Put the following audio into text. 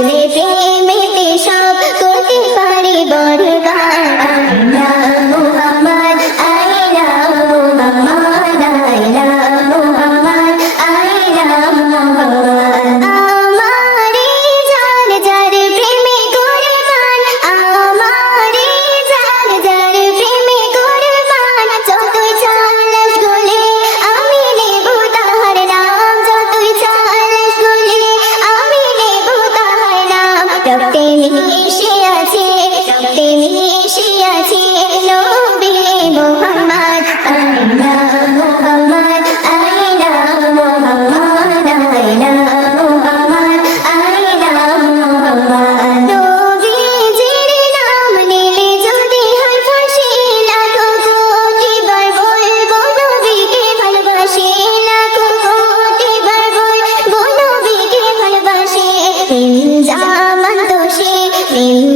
বাঁচলে প্রেমেতে সব করতে পারি বরবাদ আইনা মুহাম্মদ আইনা মুহাম্মদ আইনা মুহাম্মদ আইনা মুহাম্মদ আমারে জান যার প্রেমে কুরবান আমারে জান যার প্রেমে কুরবান যতই চালাস গলে আমি নেব তাহার নাম যতই চালাস গলে আমি নেব তাহার নাম রক্তে মিশে আছে নবী মুহাম্মদ আইনা মুহাম্মদ আইনা মুহাম্মদ আইনা মুহাম্মদ আইনা মুহাম্মদ নবীজির নাম নিলে যদি হয় ফাঁসি লাখো কোটি বার বলবো নবীকে ভালোবাসি লাখো কোটি বার বলবো নবীকে ভালোবাসি প্রেম জামান দোষী প্রেম